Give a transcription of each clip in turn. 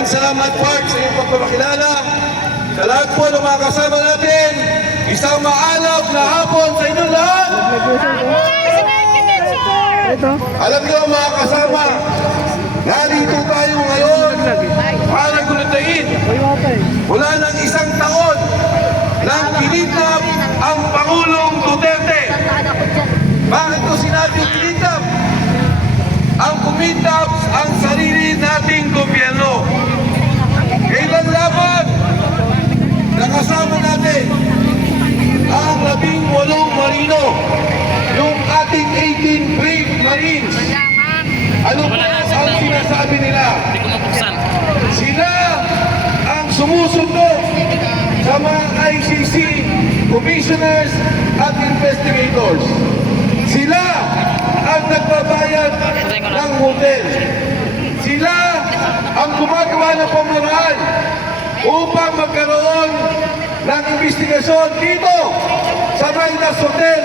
Maraming salamat, Park, sa iyong pagpapakilala. Sa lahat po ng mga kasama natin, isang maalap na hapon sa inyong lahat. Alam niyo mga kasama, narito tayo ngayon para gulutain mula ng isang taon nang kinidnap ang Pangulong Duterte. Bakit ko sinabi kinidnap? Ang kumidnap ang sarili nating gobyerno. Kailan lamang nakasama natin ang 18 marino, yung ating 18 brave marines. Ano ba ang sinasabi nila? Sila ang sumusunod sa mga ICC commissioners at investigators. Sila ang nagbabayad ng hotel. Sila ang gumagawa ng pamaraan upang magkaroon ng investigasyon dito sa Midas Hotel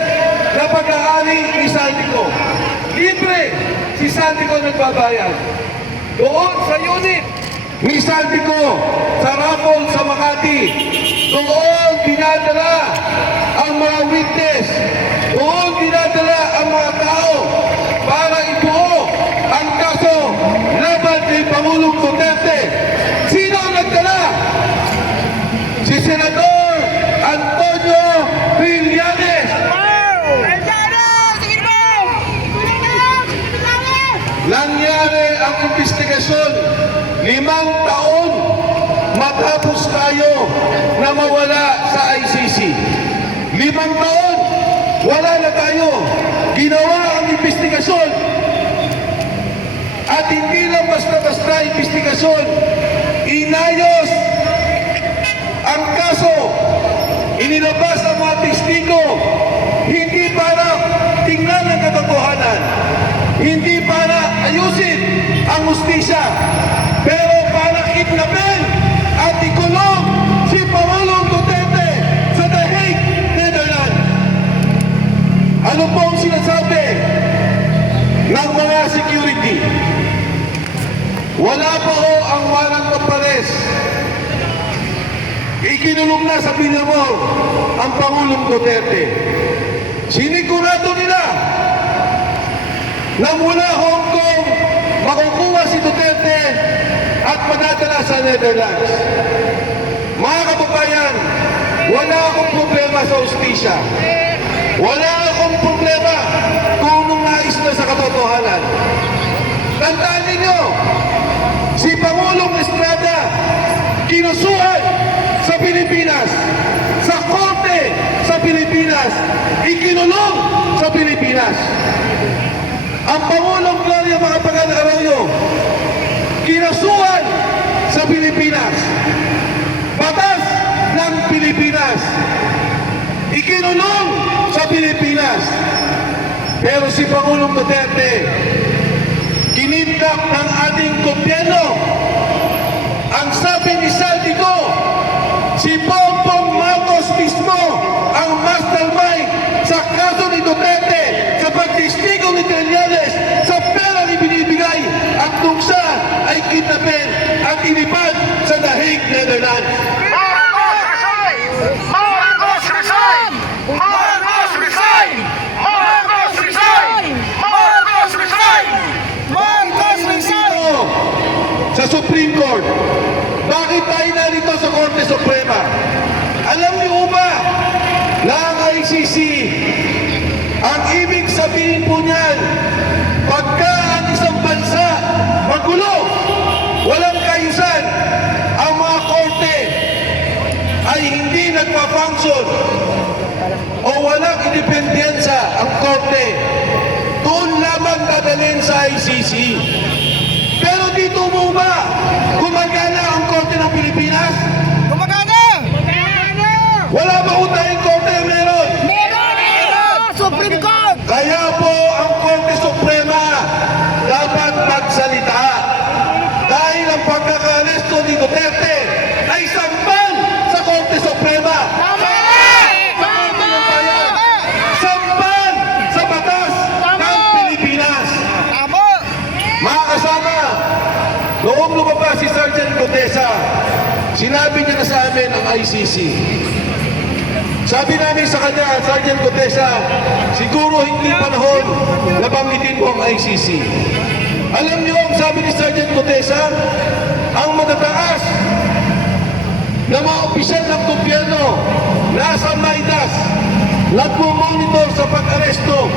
na pag-aari ni Santico. Libre si Santico nagbabayad. Doon sa unit ni Santico sa Rapol sa Makati, doon dinadala ang mga witness, doon dinadala ang mga tao para ibuo ang kaso laban kay Pangulong Duterte. Sino ang nagdala? Si Senador Antonio Trillanes. Nangyari ang investigasyon 5 taon matapos tayo na mawala sa ICC. 5 taon, wala na tayo. Ginawa ang investigasyon. At hindi lang basta-basta investigasyon. Inayos ang kaso. Inilabas ang mga testigo. Hindi para tingnan ang katotohanan. Hindi para ayusin ang hustisya. Pero para kidnapin at ikulong si Pangulong Duterte sa The Hague, Netherlands. Ano po ang sinasabi ng mga security? Wala pa ho ang warrant of arrest. Ikinulong na sa Pinamor ang Pangulong Duterte. Sinigurado nila na mula Hong Kong makukuha si Duterte at madadala sa Netherlands. Mga kababayan, wala akong problema sa hustisya. Wala akong problema kung nung nais na sa katotohanan. Tandaan ninyo, si Pangulong Estrada kinusuhan sa Pilipinas, sa korte sa Pilipinas, ikinulong sa Pilipinas. Ang Pangulong Gloria Macapagal Arroyo kinasuhan sa Pilipinas. Batas ng Pilipinas. Ikinulong sa Pilipinas. Pero si Pangulong Duterte, kinidnap ng ating gobyerno. Ang sabi ni Saldico, si Bongbong Marcos mismo ang mastermind sa kaso ni Duterte sa pagtistigo ni Trillanes sa pera ni binibigay at nung siya ay kidnapin at inipad sa The Hague, Netherlands. Marcos resign! Marcos resign! Marcos resign! Marcos resign! Marcos resign! Marcos resign! Sa Supreme Court, bakit tayo narito sa Korte Suprema? Alam niyo ba na ang ICC, ang ibig sabihin po niyan, pagka ang isang bansa magulo, walang kaayusan, ang mga korte ay hindi nagpa-function o walang independensa ang korte, doon lamang dadalhin sa ICC. Pero dito mo ba gumagana ang korte ng Pilipinas? Gumagana! Wala ba ho tayong korte? Meron! Supreme Court! Kaya po ang Korte Suprema dapat magsalita dahil ang pagkakaresto ni Duterte ay sampal sa Korte Suprema. Tama! Sampal sa batas ng Pilipinas. Tama! Mga Noong lumabas si Sergeant Gutesa, sinabi niya na sa amin ang ICC. Sabi namin sa kanya, Sergeant Gutesa, siguro hindi panahon na banggitin mo ang ICC. Alam niyo ang sabi ni Sergeant Gutesa, ang matataas na mga opisyal ng gobyerno nasa Maidas nagmo-monitor sa pag-aresto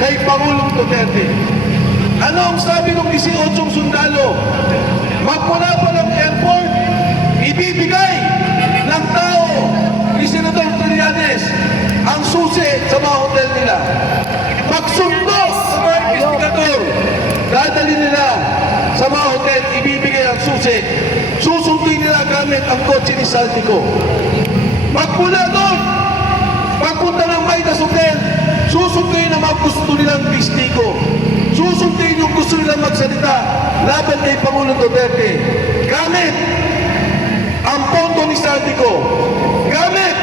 kay Pangulong Duterte. Ano ang sabi ng 18 sundalo? Magmula pa ng airport, ibibigay ng tao ni Senador Trillanes ang susi sa mga hotel nila. Pagsundo sa mga investigador, dadali nila sa mga hotel, ibibigay ang susi. Susunduin nila gamit ang kotse ni Saldico. Magmula doon, pagpunta ng Maidas Hotel, susunduin ang mga gusto nilang bistigo. Susunduin yung gusto nilang magsalita laban kay Pangulong Duterte. Gamit ang pondo ni Saldico. Gamit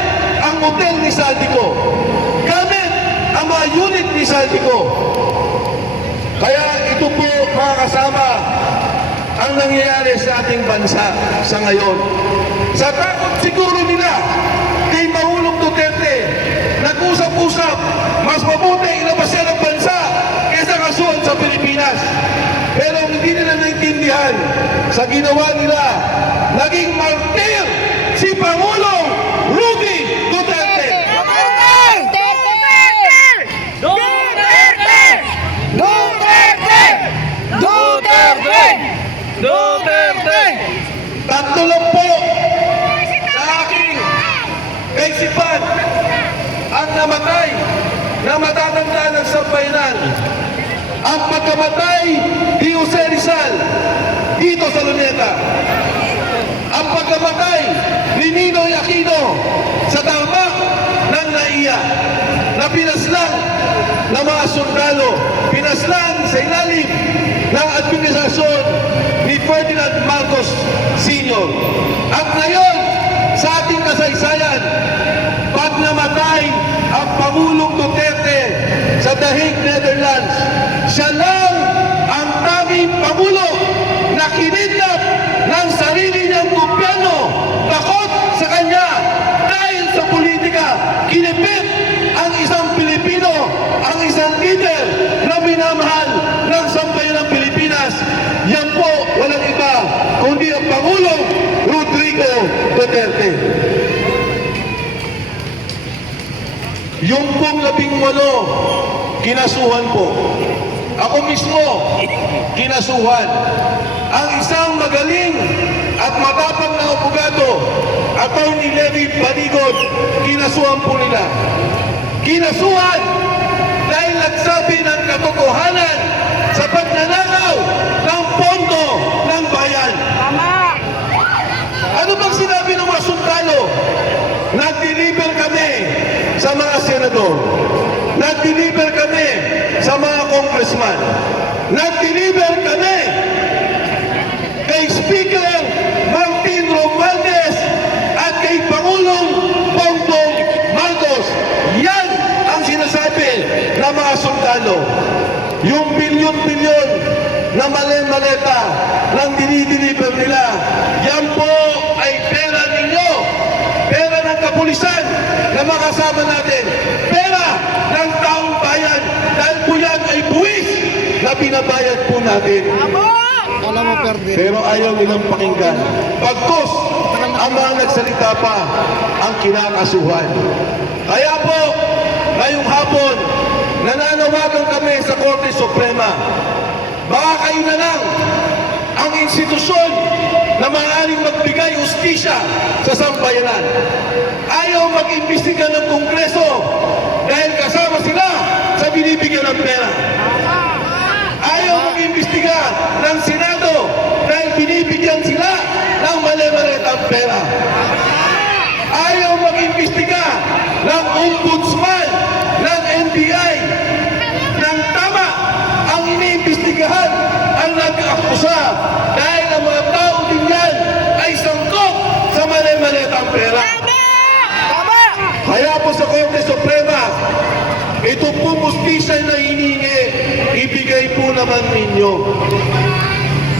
ang hotel ni Saldico. Gamit ang mga unit ni Saldico. Kaya ito po mga kasama ang nangyayari sa ating bansa sa ngayon. Sa takot siguro nila kay Pangulong Duterte, nag-usap-usap, mas mabuti ilabas siya ng bansa kaysa kasuhan sa Pilipinas. Pero hindi nila naintindihan sa ginawa nila, naging martir si Pangulong Rudy Duterte. Tatlo lang po sa aking kaisipan ang namatay na matatandaan ng sambayanan. Ang pagkamatay ni Jose Rizal dito sa Luneta. Ang pagkamatay ni Ninoy Aquino sa tarmac ng NAIA na pinaslang ng mga sundalo, pinaslang sa ilalim ng administrasyon ni Ferdinand Marcos Sr. At ngayon, sa ating kasaysayan, pag namatay ang Pangulong Duterte sa The Hague, Netherlands, siya lang ang tanging Pangulo na kinidnap ng sarili niyang gobyerno. Takot sa kanya dahil sa politika, kinipit ang isang Pilipino, ang isang leader na minamahal ng sambayan ng Pilipinas. Yan po, walang iba, kundi ang Pangulong Rodrigo Duterte. Yung pong 18, kinasuhan po. Ako mismo, kinasuhan. Ang isang magaling at matapang na abogado, Attorney Levi Baligon, kinasuhan po nila. Kinasuhan dahil nagsabi ng katotohanan sa pagnanakaw ng pondo ng bayan. Ano bang sinabi ng mga sundalo? Nag-deliver kami sa mga senador. Nag-deliver kami sa mga congressman. Nag-deliver kami kay Speaker Martin Romualdez at kay Pangulong Bongbong Marcos. Yan ang sinasabi ng mga sundalo. Yung bilyon-bilyon na mali-maleta ng dinideliver nila, yan po ay pera ninyo. Pera ng kapulisan na makasama natin. Pera ng taong bayan. Dahil po yan ay buwis na binabayad po natin. Pero ayaw nilang pakinggan. Pagkos, ang mga nagsalita pa ang kinakasuhan. Kaya po, ngayong hapon, nananawagan kami sa Korte Suprema. Baka kayo na lang ang institusyon na maaaring magbigay ustisya sa sambayanan. Ayaw mag-imbestiga ng Kongreso dahil kasama sila sa binibigyan ng pera. Ayaw mag-imbestiga ng Senado dahil binibigyan sila ng mali-malitang pera. Ayaw mag-imbestiga ng Ombudsman, ng NBI, ng tama ang iniimbestigahan ang nag-akusa dahil ang mga tao din yan ay sangkot sa mali-malitang pera. Kaya po sa Korte Suprema, ito po mustisya na hinihingi, ibigay po naman ninyo.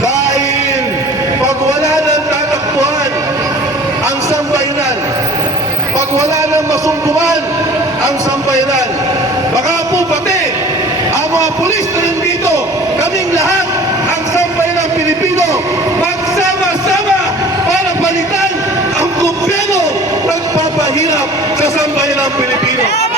Dahil wala nang masunduan ang sambayanan. Baka po pati ang mga pulis na nandito, kaming lahat, ang sambayanang Pilipino, magsama-sama para palitan ang gobyerno nagpapahirap sa sambayanang Pilipino.